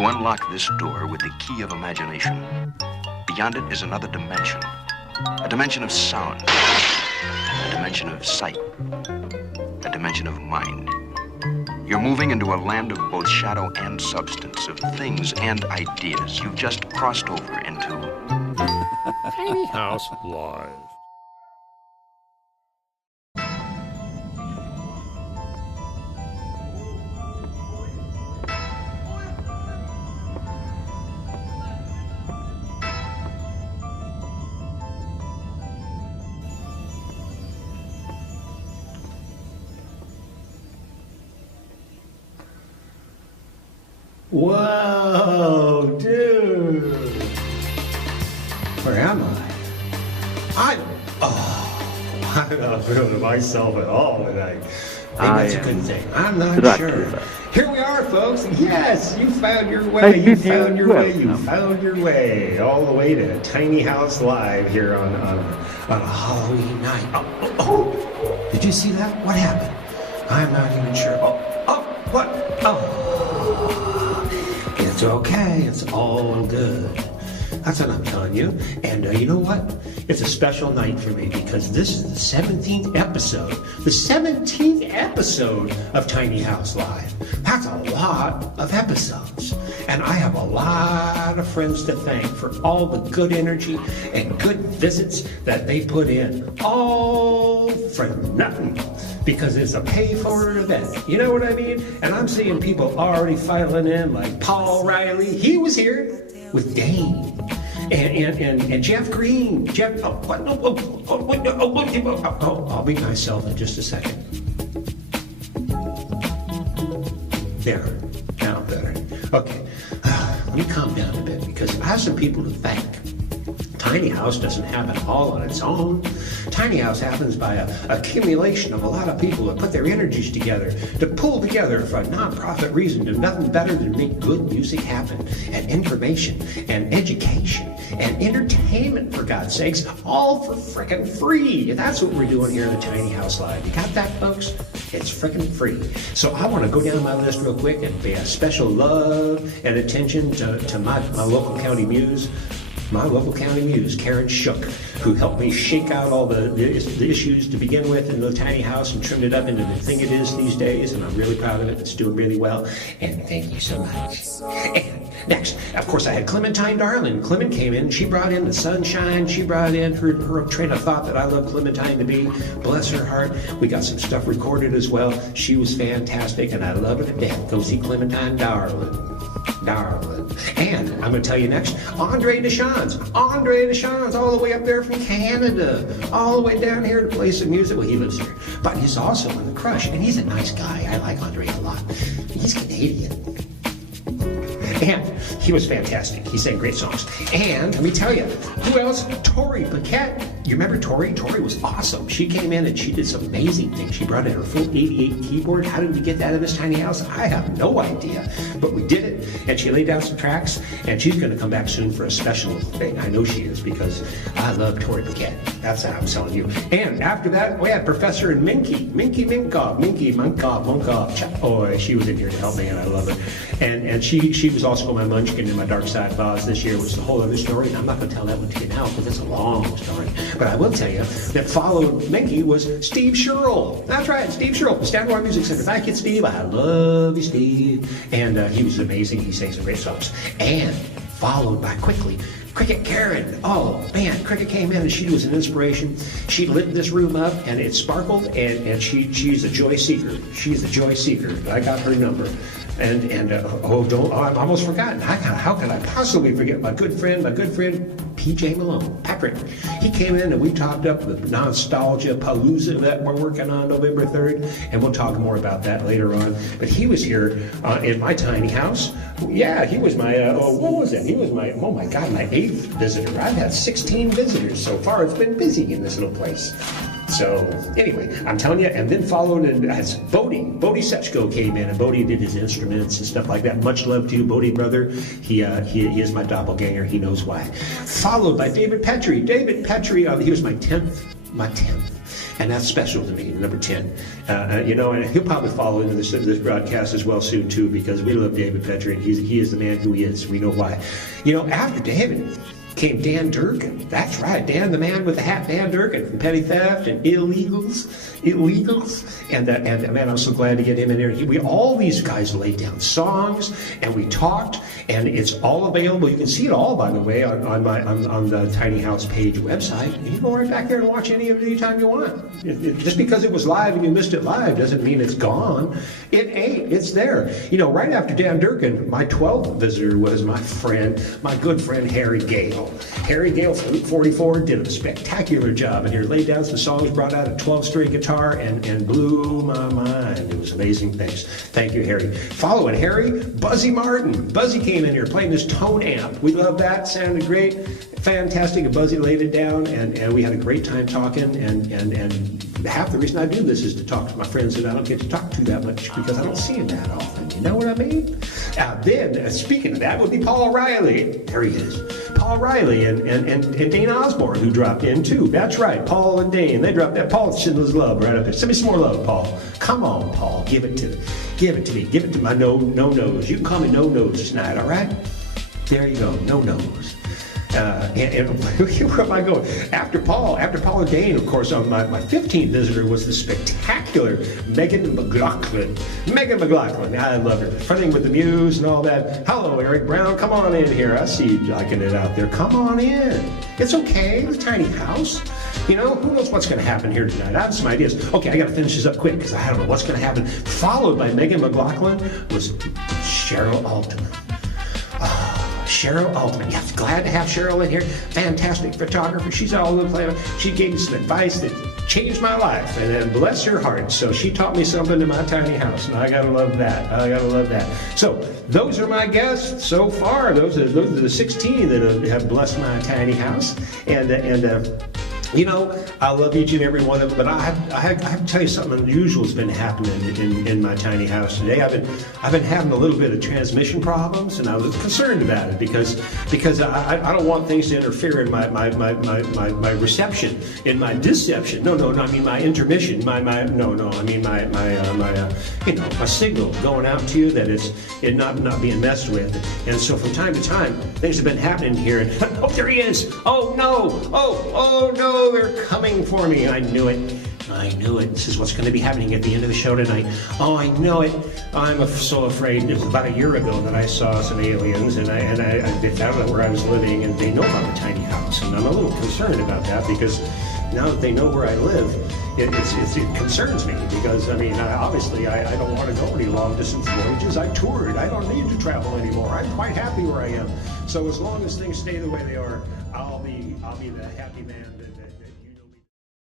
You unlock this door with the key of imagination. Beyond it is another dimension. A dimension of sound. A dimension of sight. A dimension of mind. You're moving into a land of both shadow and substance, of things and ideas. You've just crossed over into Tiny House Live. Whoa, dude. Where am I? I'm not feeling myself at all tonight. I think that's a good thing. I'm not sure. Here we are, folks. Yes, you found your way. You found your way. You found your way. All the way to Tiny House Live here on a Halloween night. Oh, did you see that? What happened? I'm not even sure. What? It's okay. It's all good. That's what I'm telling you. And you know what? It's a special night for me because this is the 17th episode. The 17th episode of Tiny House Live. That's a lot of episodes. And I have a lot of friends to thank for all the good energy and good visits that they put in. All for nothing. Because it's a pay-for event. You know what I mean? And I'm seeing people already filing in, like Paul Riley. He was here with Dane. And Jeff Green. I'll be myself in just a second. There. Now better. Okay. Let me calm down a bit because I have some people to thank. Tiny House doesn't happen all on its own. Tiny House happens by an accumulation of a lot of people that put their energies together to pull together for a non-profit reason to nothing better than make good music happen, and information, and education, and entertainment, for God's sakes, all for frickin' free. That's what we're doing here in the Tiny House Live. You got that, folks? It's frickin' free. So I want to go down my list real quick and pay a special love and attention to my local county muse. My local county muse, Karen Shook, who helped me shake out all the issues to begin with in the tiny house and trimmed it up into the thing it is these days, and I'm really proud of it. It's doing really well, and thank you so much. And next, of course, I had Clementine Darling. Clement came in, she brought in the sunshine, she brought in her train of thought that I love Clementine to be. Bless her heart. We got some stuff recorded as well. She was fantastic, and I love her to death. Go see Clementine Darling. And I'm going to tell you next, Andre Deschamps, all the way up there from Canada, all the way down here to play some music. Well, he lives here, but he's also in the Crush, and he's a nice guy. I like Andre a lot. He's Canadian. And he was fantastic. He sang great songs. And let me tell you, who else? Tori Paquette. You remember Tori? Tori was awesome. She came in and she did some amazing things. She brought in her full 88 keyboard. How did we get that in this tiny house? I have no idea. But we did it. And she laid down some tracks. And she's going to come back soon for a special thing. I know she is because I love Tori Paquette. That's how I'm telling you. And after that, we had Professor Minky Minkov. Oh, she was in here to help me, and I love her. And she was also my munchkin in my Dark Side Boz this year, which is a whole other story. And I'm not going to tell that one to you now because it's a long story. But I will tell you that followed Minky was Steve Sherrill. That's right, Steve Sherrill, the Stanmore Music Center. Thank you, Steve. I love you, Steve. And he was amazing. He sang some great songs. And followed by quickly Cricket Karen. Oh man, Cricket came in and she was an inspiration. She lit this room up and it sparkled, and she's a joy seeker. She's a joy seeker. I got her number. I've almost forgotten. How can I possibly forget my good friend PJ Malone, Patrick. He came in and we talked up the Nostalgia Palooza that we're working on November 3rd, and we'll talk more about that later on. But he was here in my tiny house. Yeah, he was my, what was it? He was my, oh my God, my 8th visitor. I've had 16 visitors so far. It's been busy in this little place. So anyway, I'm telling you, and then followed as Bodie Sechko came in, and Bodie did his instruments and stuff like that. Much love to you, Bodie brother. He is my doppelganger. He knows why. Followed by David Petrie. He was my 10th. And that's special to me, number 10. You know, and he'll probably follow into this broadcast as well soon, too, because we love David Petrie, and he is the man who he is. We know why. You know, after David came Dan Durkin. That's right, Dan, the man with the hat, Dan Durkin, from Petty Theft and Illegals. And man, I'm so glad to get him in here. All these guys laid down songs, and we talked, and it's all available. You can see it all, by the way, on the Tiny House page website. You can go right back there and watch any of it anytime you want. Just because it was live and you missed it live doesn't mean it's gone. It ain't. It's there. You know, right after Dan Durkin, my 12th visitor was my good friend Harry Gale. Harry Gale from Route 44 did a spectacular job, and he laid down some songs, brought out a 12-string guitar, and blew my mind. It was amazing. Thank you, Harry. Following Harry, Buzzy Martin. Buzzy came in here playing this tone amp. We love that. Sounded great. Fantastic. Buzzy laid it down, and we had a great time talking, and half the reason I do this is to talk to my friends that I don't get to talk to that much because I don't see them that often. You know what I mean? Then, speaking of that, would be Paul O'Reilly. There he is. Paul O'Reilly and Dane Osborne, who dropped in too. That's right, Paul and Dane. They dropped that. Paul Schindler's Love right up there. Send me some more love, Paul. Come on, Paul. Give it to me. Give it to my no-nose. You can call me no-nose tonight, all right? There you go, no-nose. And where am I going? After Paul and Dane, of course, my 15th visitor was the spectacular Megan McLaughlin. Megan McLaughlin, I love her. Fronting with the Muse and all that. Hello, Eric Brown, come on in here. I see you liking it out there. Come on in. It's okay, it's a tiny house. You know, who knows what's going to happen here tonight? I have some ideas. Okay, I got to finish this up quick because I don't know what's going to happen. Followed by Megan McLaughlin was Cheryl Altman. Cheryl Altman. Yes, glad to have Cheryl in here. Fantastic photographer. She's all over the place. She gave me some advice that changed my life, and bless her heart. So she taught me something in my tiny house, and I gotta love that. So those are my guests so far. Those are the 16 that have blessed my tiny house, and you know, I love each and every one of them, but I have to tell you something unusual has been happening in my tiny house today. I've been having a little bit of transmission problems, and I was concerned about it because I don't want things to interfere in my reception, in my deception. No, I mean my intermission. I mean my signal going out to you, that it not being messed with. And so from time to time, things have been happening here. And oh, there he is! Oh no! Oh no! They're coming for me. I knew it. This is what's going to be happening at the end of the show tonight. Oh, I know it. I'm so afraid. It was about a year ago that I saw some aliens, and they found out where I was living, and they know about the tiny house, and I'm a little concerned about that because now that they know where I live, it concerns me because, I mean, obviously I don't want to go any long distance voyages. I toured. I don't need to travel anymore. I'm quite happy where I am. So as long as things stay the way they are, I'll be the happy man that